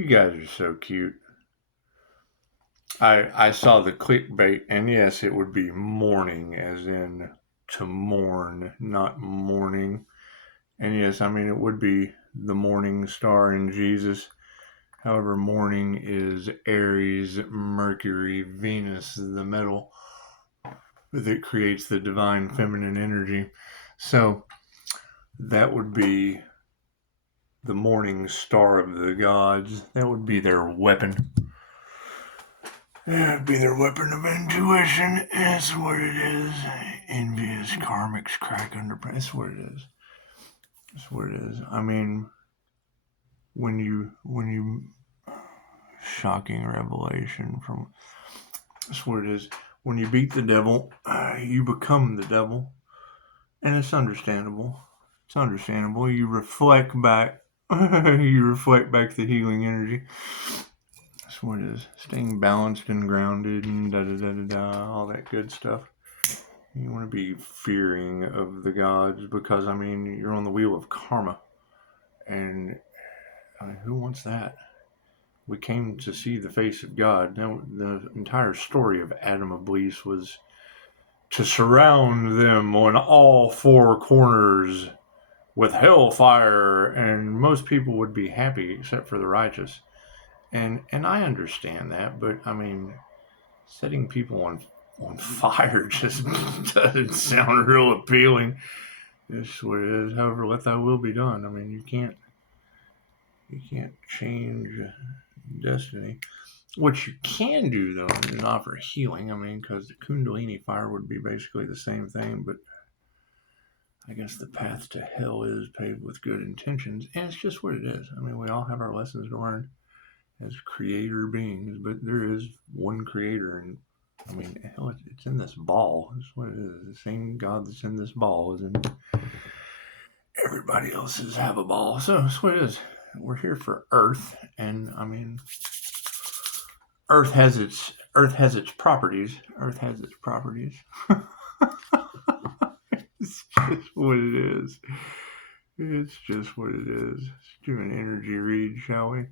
You guys are so cute. I saw the clickbait, and yes, it would be mourning, as in to mourn, not mourning. And yes, I mean, it would be the morning star in Jesus. However, mourning is Aries, Mercury, Venus, the metal that creates the divine feminine energy. So that would be the morning star of the gods. That would be their weapon. That would be their weapon of intuition. That's what it is. Envious karmics crack under pressure. That's what it is. That's what it is. I mean, when you shocking revelation from, that's what it is. When you beat the devil, you become the devil, and it's understandable. It's understandable. You reflect back. You reflect back the healing energy. That's what it is. Staying balanced and grounded and da da da da da, all that good stuff. You want to be fearing of the gods because, I mean, you're on the wheel of karma. And I mean, who wants that? We came to see the face of God. Now, the entire story of Adam Iblis was to surround them on all four corners with hellfire, and most people would be happy except for the righteous. And I understand that, but I mean, setting people on fire just doesn't sound real appealing. That's what it is. However, let thy will be done. I mean, you can't change destiny. What you can do, though, is offer healing. I mean, because the Kundalini fire would be basically the same thing, but I guess the path to hell is paved with good intentions, and it's just what it is. I mean, we all have our lessons to learn as creator beings, but there is one creator, and I mean, hell, it's in this ball. That's what it is. The same God that's in this ball is in everybody else's have a ball. So that's what it is. We're here for Earth, and I mean, Earth has its properties. Earth has its properties. It's just what it is. It's just what it is. Let's do an energy read, shall we?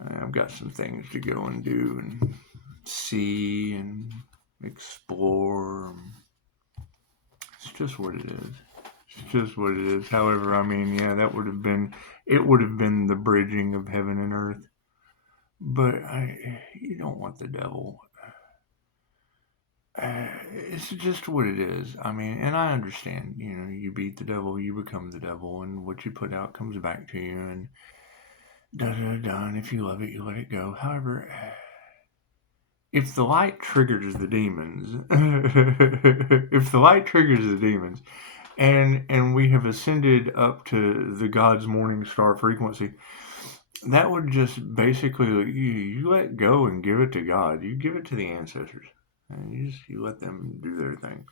I've got some things to go and do and see and explore. It's just what it is. It's just what it is. However, I mean, yeah, it would have been the bridging of heaven and earth. But you don't want the devil. It's just what it is. I mean, and I understand, you beat the devil, you become the devil, and what you put out comes back to you, and and if you love it, you let it go. However, if the light triggers the demons, and we have ascended up to the God's morning star frequency, that would just basically, you let go and give it to God. You give it to the ancestors, and you let them do their thing.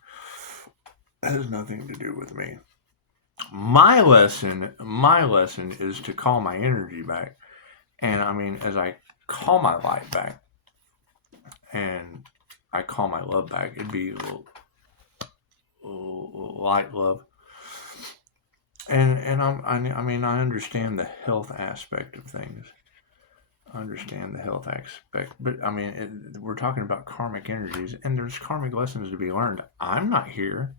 That has nothing to do with me. My lesson is to call my energy back. And I mean, as I call my light back and I call my love back, it'd be a little light love. And I mean, I understand the health aspect of things. But I mean, we're talking about karmic energies, and there's karmic lessons to be learned. I'm not here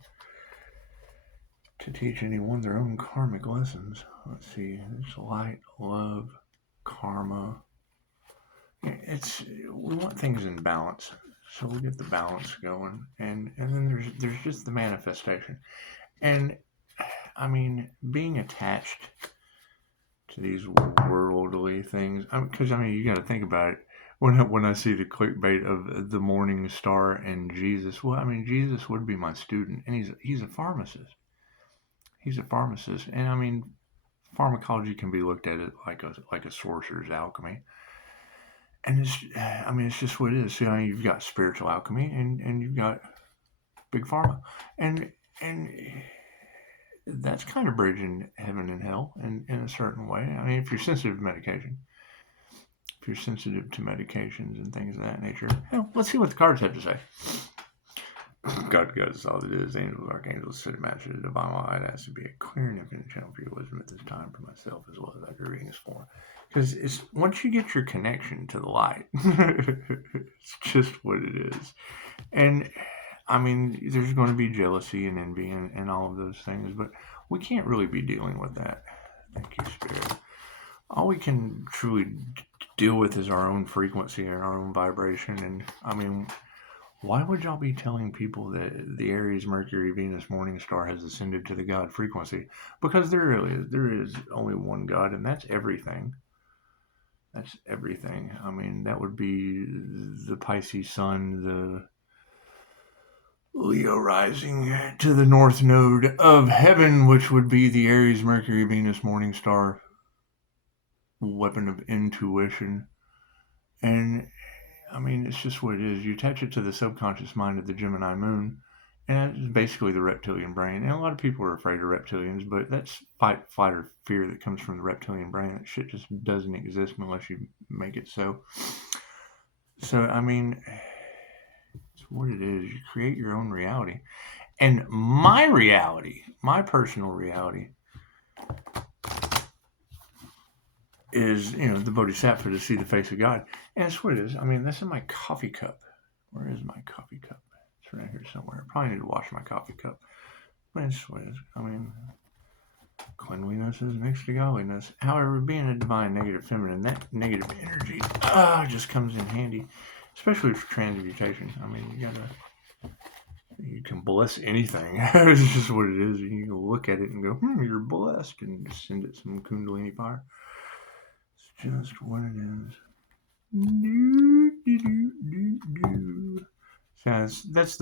to teach anyone their own karmic lessons. Let's see, there's light, love, karma. We want things in balance, so we get the balance going, and then there's just the manifestation. And I mean, being attached to these worldly things, because I mean, you got to think about it. When I see the clickbait of the morning star and Jesus, well, I mean, Jesus would be my student, and he's a pharmacist. He's a pharmacist, and I mean, pharmacology can be looked at it like a sorcerer's alchemy. And it's just what it is. So, you've got spiritual alchemy, and you've got big pharma, and that's kind of bridging heaven and hell in a certain way. I mean, if you're sensitive to medication, if you're sensitive to medications and things of that nature, let's see what the cards have to say. God goes all it is. Angels, archangels, city matches, divine light has to be a clear and infinite channel for your wisdom at this time for myself as well as other readings for. Because it's once you get your connection to the light, it's just what it is. And I mean, there's going to be jealousy and envy and all of those things, but we can't really be dealing with that. Thank you, Spirit. All we can truly deal with is our own frequency and our own vibration. And I mean, why would y'all be telling people that the Aries, Mercury, Venus, Morning Star has ascended to the God frequency? Because there is only one God, and that's everything. That's everything. I mean, that would be the Pisces Sun, the Leo rising to the North Node of heaven, which would be the Aries, Mercury, Venus, Morning Star weapon of intuition. And I mean, it's just what it is. You attach it to the subconscious mind of the Gemini moon, and it's basically the reptilian brain. And a lot of people are afraid of reptilians, but that's fight, flight, or fear that comes from the reptilian brain. That shit just doesn't exist unless you make it so. So, I mean, it's what it is. You create your own reality. And my reality, my personal reality, is, the Bodhisattva to see the face of God. And that's what it is. I mean, that's in my coffee cup. Where is my coffee cup? It's right here somewhere. I probably need to wash my coffee cup. But that's what it is. I mean, cleanliness is next to godliness. However, being a divine negative feminine, that negative energy just comes in handy, especially for transmutation. I mean, you can bless anything. It's just what it is. You can look at it and go, you're blessed, and just send it some Kundalini fire. It's just what it is. So that's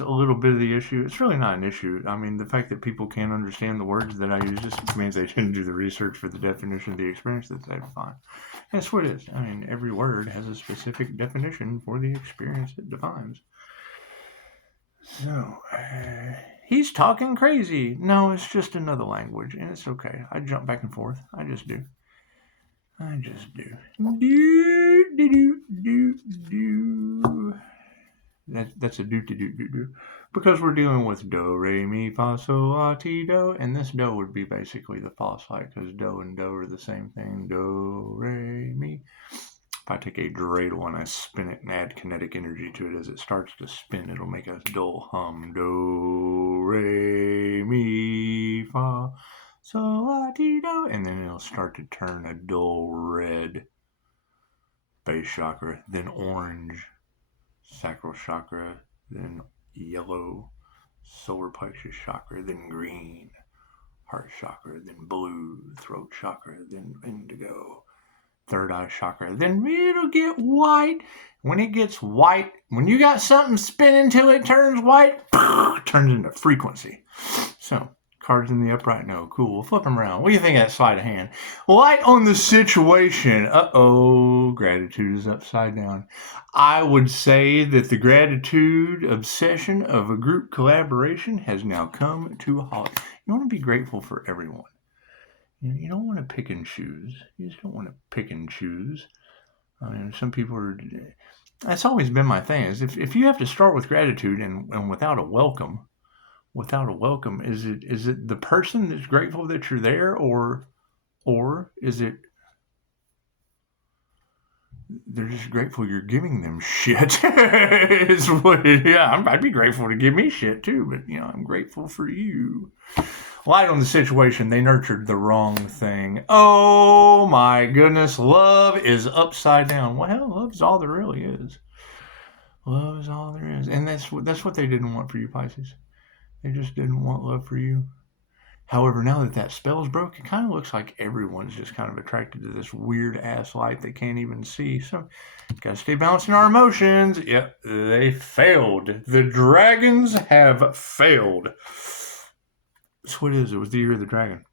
a little bit of the issue. It's really not an issue. I mean, the fact that people can't understand the words that I use just means they didn't do the research for the definition of the experience that they find. That's what it is. I mean, every word has a specific definition for the experience it defines. So, he's talking crazy. No, it's just another language, and it's okay. I jump back and forth. I just do. That's a do. Because we're dealing with do, re, mi, fa, sol, la, ti, do. And this do would be basically the false light, because do and do are the same thing. Do, re, mi. If I take a dreidel and I spin it and add kinetic energy to it as it starts to spin, it'll make a dull hum. Do, re, mi, fa, sol, la, ti, do. And then it'll start to turn a dull red base chakra, then orange sacral chakra, then yellow solar plexus chakra, then green heart chakra, then blue throat chakra, then indigo third eye chakra. Then it'll get white. When it gets white, when you got something spinning till it turns white, it turns into frequency. So, cards in the upright, no, cool. We'll flip them around. What do you think of that sleight of hand? Light on the situation. Gratitude is upside down. I would say that the gratitude obsession of a group collaboration has now come to a halt. You want to be grateful for everyone. You don't want to pick and choose. You just don't want to pick and choose. I mean, some people are... That's always been my thing, is if you have to start with gratitude and without a welcome, is it the person that's grateful that you're there, or is it they're just grateful you're giving them shit? Is what I'd be grateful to give me shit too, but I'm grateful for you. Light on the situation. They nurtured the wrong thing. Oh my goodness. Love is upside down. Well, hell, love's all there really is. Love is all there is. And that's what they didn't want for you, Pisces. They just didn't want love for you. However, now that spell's broke, it kind of looks like everyone's just kind of attracted to this weird-ass light they can't even see. So, gotta stay balancing our emotions. Yep, they failed. The dragons have failed. That's what it is. It was the year of the dragon.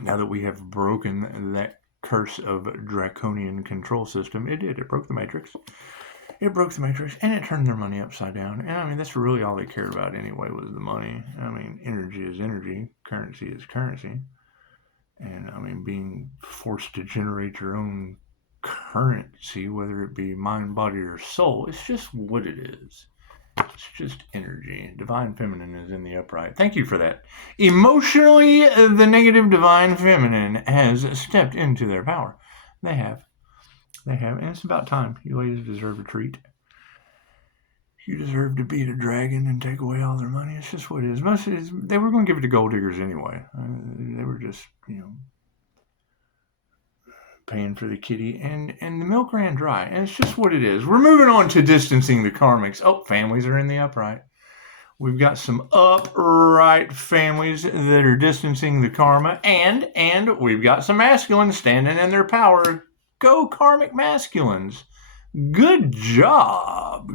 Now that we have broken that curse of draconian control system, it did. It broke the matrix. It broke the matrix, and it turned their money upside down. And I mean, that's really all they cared about anyway, was the money. I mean, energy is energy. Currency is currency. And I mean, being forced to generate your own currency, whether it be mind, body, or soul, it's just what it is. It's just energy. Divine feminine is in the upright. Thank you for that. Emotionally, the negative divine feminine has stepped into their power. They have. And it's about time. You ladies deserve a treat. You deserve to beat a dragon and take away all their money. It's just what it is. They were going to give it to gold diggers anyway. They were just, paying for the kitty, and the milk ran dry. And it's just what it is. We're moving on to distancing the karmics. Oh, families are in the upright. We've got some upright families that are distancing the karma, and we've got some masculines standing in their power. Go karmic masculines. Good job.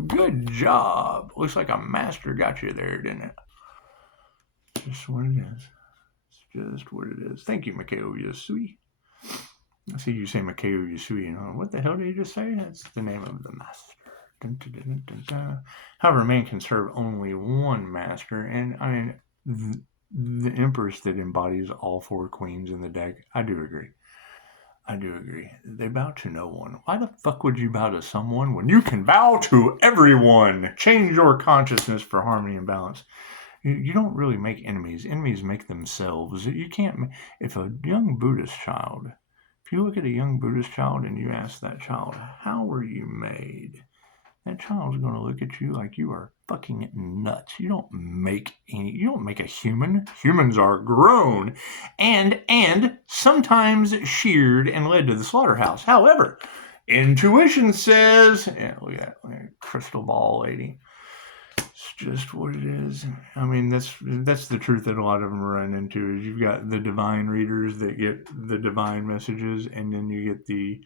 Looks like a master got you there, didn't it? Just what it is. It's just what it is. Thank you, Mikhail Yasui. I see you say Mikhail Yasui. What the hell did you just say? That's the name of the master. Dun, dun, dun, dun, dun. However, a man can serve only one master, and I mean, the Empress that embodies all four queens in the deck, I do agree. They bow to no one. Why the fuck would you bow to someone when you can bow to everyone? Change your consciousness for harmony and balance. You don't really make enemies. Enemies make themselves. You can't. If a young Buddhist child, if you look at a young Buddhist child and you ask that child, how were you made? That child's going to look at you like you are fucking nuts. You don't make a human. Humans are grown and sometimes sheared and led to the slaughterhouse. However, intuition says, look at that crystal ball lady. It's just what it is. I mean, that's the truth that a lot of them run into is you've got the divine readers that get the divine messages, and then you get the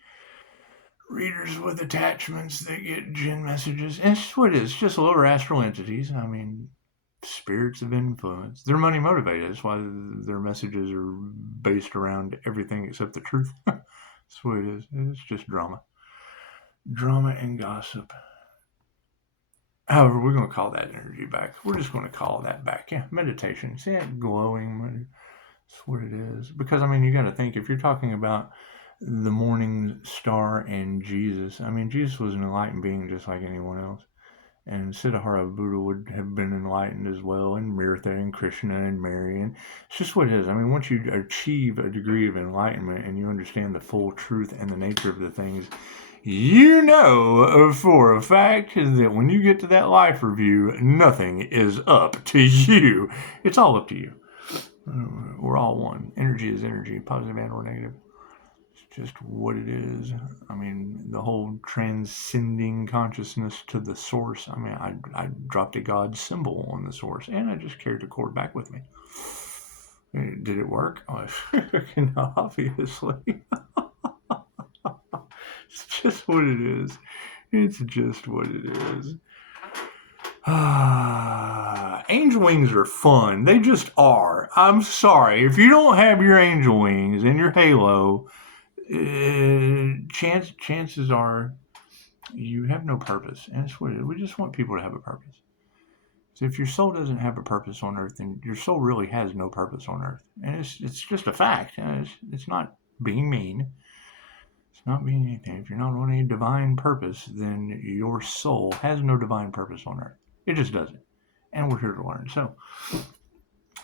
readers with attachments that get Jinn messages. And it's what it is. It's just lower astral entities. I mean, spirits of influence. They're money motivated. That's why their messages are based around everything except the truth. That's what it is. It's just drama. Drama and gossip. However, we're going to call that energy back. We're just going to call that back. Yeah, meditation. See that glowing? That's what it is. Because, I mean, you got to think, if you're talking about the morning star and Jesus, I mean, Jesus was an enlightened being just like anyone else. And Siddhartha Buddha would have been enlightened as well, and Mirtha and Krishna and Mary. And it's just what it is. I mean, once you achieve a degree of enlightenment and you understand the full truth and the nature of the things, you know for a fact that when you get to that life review, nothing is up to you. It's all up to you. We're all one. Energy is energy, positive and or negative. It's just what it is. I mean, the whole transcending consciousness to the source. I mean, I dropped a God symbol on the source, and I just carried the cord back with me. Did it work? Oh, obviously. It's just what it is. It's just what it is. Angel wings are fun. They just are. I'm sorry. If you don't have your angel wings and your halo, chances are you have no purpose. And it's what it is. We just want people to have a purpose. So if your soul doesn't have a purpose on earth, then your soul really has no purpose on earth. And it's just a fact. It's not being mean. Not being anything. If you're not on a divine purpose, then your soul has no divine purpose on earth. It just doesn't. And we're here to learn. So,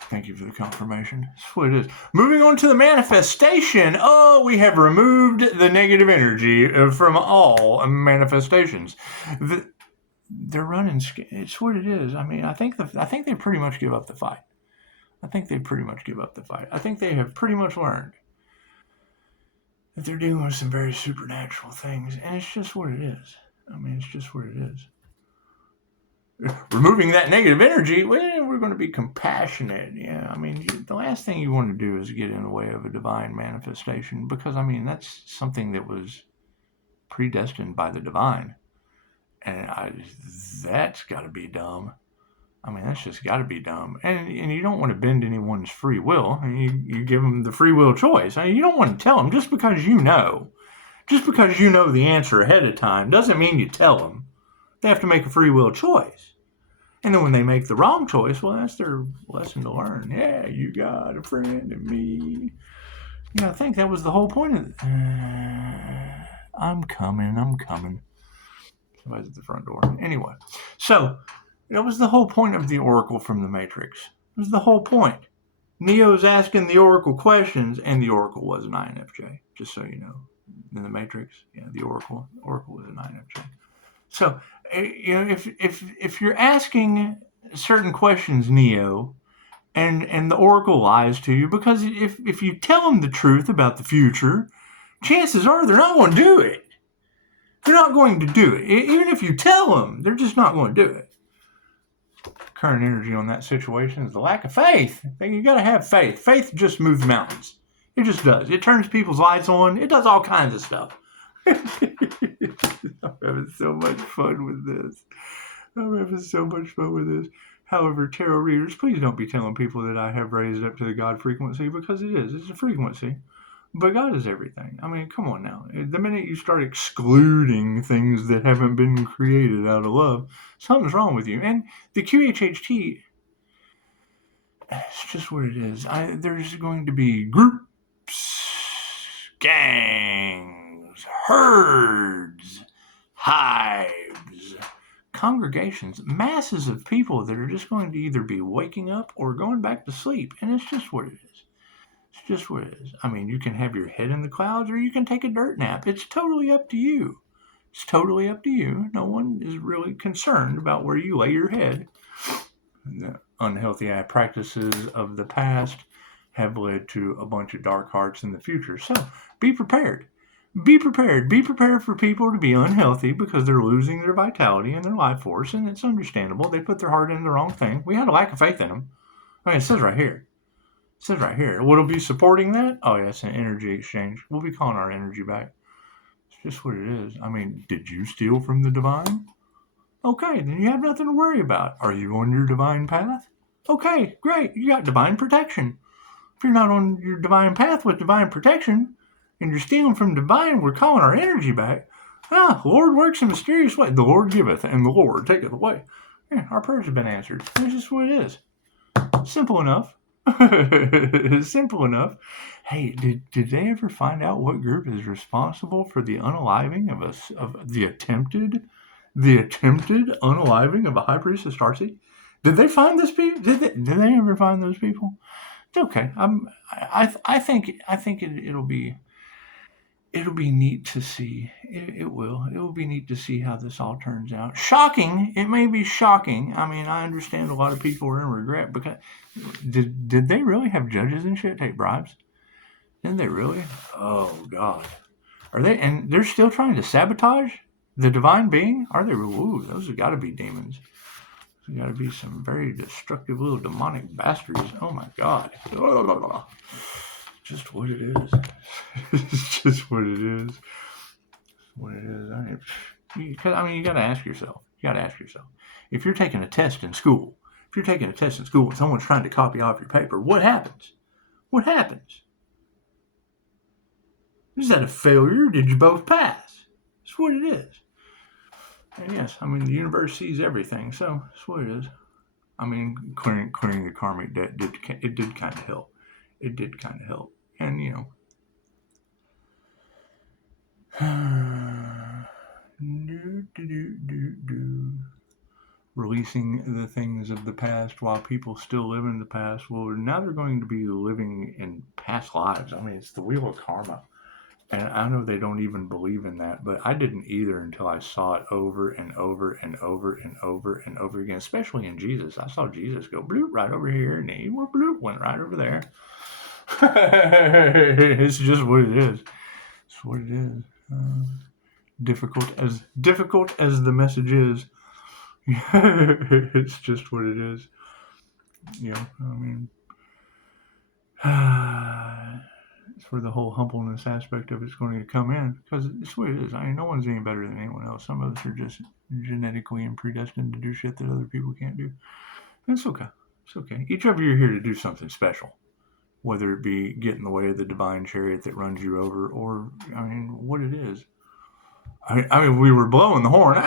thank you for the confirmation. That's what it is. Moving on to the manifestation. Oh, we have removed the negative energy from all manifestations. They're running. It's what it is. I mean, I think they pretty much give up the fight. I think they have pretty much learned that they're dealing with some very supernatural things, and it's just what it is. I mean, it's just what it is. Removing that negative energy, well, we're going to be compassionate. Yeah, I mean, the last thing you want to do is get in the way of a divine manifestation, because, I mean, that's something that was predestined by the divine, and that's got to be dumb. I mean, that's just got to be dumb. And you don't want to bend anyone's free will. I mean, you give them the free will choice. I mean, you don't want to tell them just because you know. Just because you know the answer ahead of time doesn't mean you tell them. They have to make a free will choice. And then when they make the wrong choice, well, that's their lesson to learn. Yeah, you got a friend in me. I think that was the whole point of it. I'm coming. Somebody's at the front door. Anyway, so That was the whole point of the Oracle from the Matrix. It was the whole point. Neo's asking the Oracle questions, and the Oracle was an INFJ, just so you know. In the Matrix, yeah, the Oracle was an INFJ. So, if you're asking certain questions, Neo, and the Oracle lies to you, because if you tell them the truth about the future, chances are they're not going to do it. They're not going to do it. Even if you tell them, they're just not going to do it. Current energy on that situation is the lack of faith. You got to have faith. Faith just moves mountains. It just does. It turns people's lights on. It does all kinds of stuff. I'm having so much fun with this. However, tarot readers, please don't be telling people that I have raised up to the God frequency, because it is. It's a frequency. But God is everything. I mean, come on now. The minute you start excluding things that haven't been created out of love, something's wrong with you. And the QHHT, it's just what it is. There's going to be groups, gangs, herds, hives, congregations, masses of people that are just going to either be waking up or going back to sleep. And it's just what it is. It's just what it is. I mean, you can have your head in the clouds or you can take a dirt nap. It's totally up to you. It's totally up to you. No one is really concerned about where you lay your head. The unhealthy practices of the past have led to a bunch of dark hearts in the future. So be prepared. Be prepared. Be prepared for people to be unhealthy because they're losing their vitality and their life force, and it's understandable. They put their heart into the wrong thing. We had a lack of faith in them. I mean, it says right here. It says right here. What'll be supporting that? Oh, yeah, it's an energy exchange. We'll be calling our energy back. It's just what it is. I mean, did you steal from the divine? Okay, then you have nothing to worry about. Are you on your divine path? Okay, great. You got divine protection. If you're not on your divine path with divine protection and you're stealing from divine, we're calling our energy back. The Lord works in mysterious ways. The Lord giveth and the Lord taketh away. Yeah, our prayers have been answered. That's just what it is. Simple enough. Simple enough. Hey, did they ever find out what group is responsible for the unaliving of the attempted unaliving of a high priestess Darcy? Did they find this people? Did they ever find those people? It's okay. I think it'll be neat to see. It will be neat to see how this all turns out. Shocking. It may be shocking. I mean, I understand a lot of people are in regret because did they really have judges and shit take bribes? Did they really? Oh God. Are they? And they're still trying to sabotage the divine being? Are they? Ooh, those have got to be demons. There's got to be some very destructive little demonic bastards. Oh my God. Just what it is. It's just what it is. What it is. You got to ask yourself. If you're taking a test in school, and someone's trying to copy off your paper, what happens? Is that a failure? Or did you both pass? That's what it is. And yes, I mean, the universe sees everything, so that's what it is. I mean, clearing the karmic debt did kind of help. It did kind of help. And, releasing the things of the past while people still live in the past. Well, now they're going to be living in past lives. I mean, it's the wheel of karma. And I know they don't even believe in that, but I didn't either until I saw it over and over and over and over and over again, especially in Jesus. I saw Jesus go bloop right over here, and he bloop went right over there. It's just what it is. It's what it is. Difficult as the message is, it's just what it is. I mean, it's where the whole humbleness aspect of it's going to come in, because it's what it is. I mean, no one's any better than anyone else. Some of us are just genetically and predestined to do shit that other people can't do. And it's okay. It's okay. Each of you are here to do something special, whether it be get in the way of the divine chariot that runs you over, or, I mean, what it is. I mean, we were blowing the horn,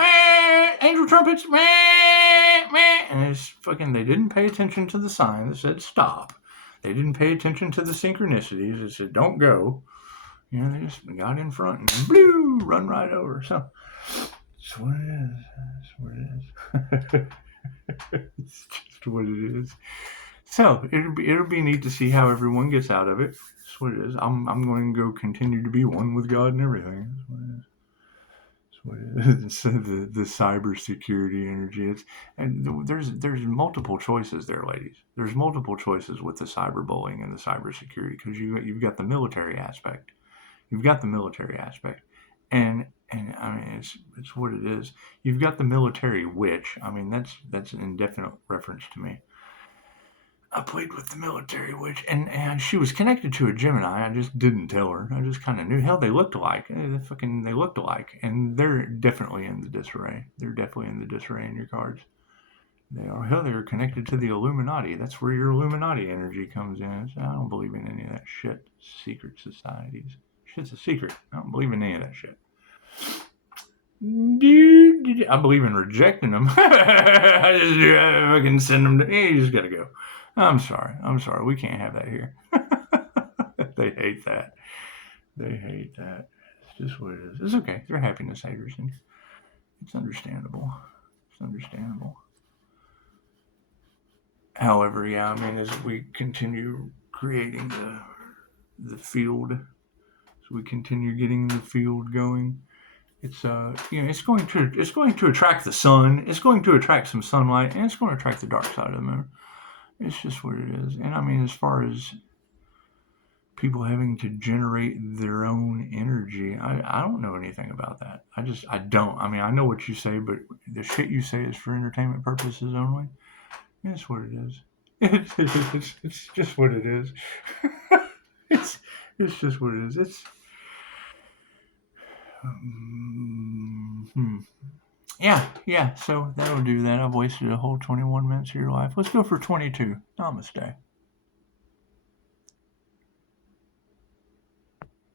angel trumpets, and it's fucking, they didn't pay attention to the sign that said stop. They didn't pay attention to the synchronicities that said don't go. They just got in front and run right over. So, that's what it is. It's just what it is. So it'll be neat to see how everyone gets out of it. That's what it is. I'm going to go continue to be one with God and everything. That's what it is. It's the cybersecurity energy. And there's multiple choices there, ladies. There's multiple choices with the cyberbullying and the cybersecurity because you've got the military aspect. You've got the military aspect, and I mean it's what it is. You've got the military witch. I mean that's an indefinite reference to me. I played with the military witch, and she was connected to a Gemini. I just didn't tell her. I just kind of knew. Hell, they looked alike. They looked alike, and they're definitely in the disarray. They're definitely in the disarray in your cards. They are. Hell, they're connected to the Illuminati. That's where your Illuminati energy comes in. I don't believe in any of that shit. Secret societies. Shit's a secret. I don't believe in any of that shit. I believe in rejecting them. I can send them to. You just gotta go. I'm sorry. We can't have that here. They hate that. It's just what it is. It's okay. They're happiness haters, and it's understandable. However, yeah, I mean, as we continue creating the field, as we continue getting the field going, it's it's going to attract the sun. It's going to attract some sunlight, and it's going to attract the dark side of the moon. It's just what it is. And I mean, as far as people having to generate their own energy, I don't know anything about that. I don't. I mean, I know what you say, but the shit you say is for entertainment purposes only. It's what it is. It's just what it is. it's just what it is. It's yeah. So that'll do that. I've wasted a whole 21 minutes of your life. Let's go for 22. Namaste.